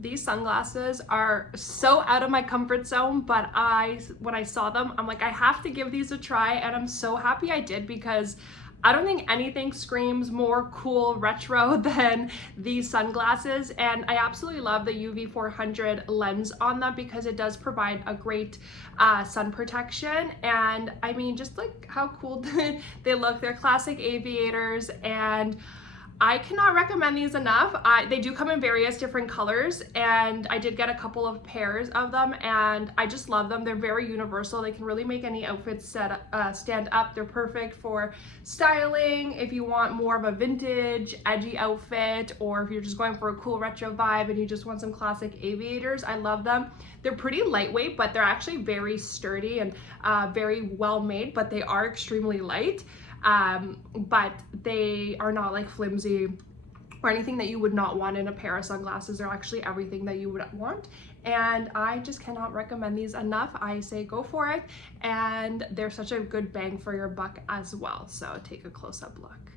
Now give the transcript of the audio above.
These sunglasses are so out of my comfort zone, but when I saw them, I'm like, I have to give these a try, and I'm so happy I did, because I don't think anything screams more cool retro than these sunglasses. And I absolutely love the UV 400 lens on them, because it does provide a great sun protection. And I mean, just like how cool they look. They're classic aviators, and I cannot recommend these enough. They do come in various different colors, and I did get a couple of pairs of them, and I just love them. They're very universal. They can really make any outfit stand up. They're perfect for styling, if you want more of a vintage, edgy outfit, or if you're just going for a cool retro vibe and you just want some classic aviators. I love them. They're pretty lightweight, but they're actually very sturdy and very well made, but they are extremely light. But they are not like flimsy or anything that you would not want in a pair of sunglasses. They're actually everything that you would want, and I just cannot recommend these enough. I say go for it, and they're such a good bang for your buck as well. So take a close-up look.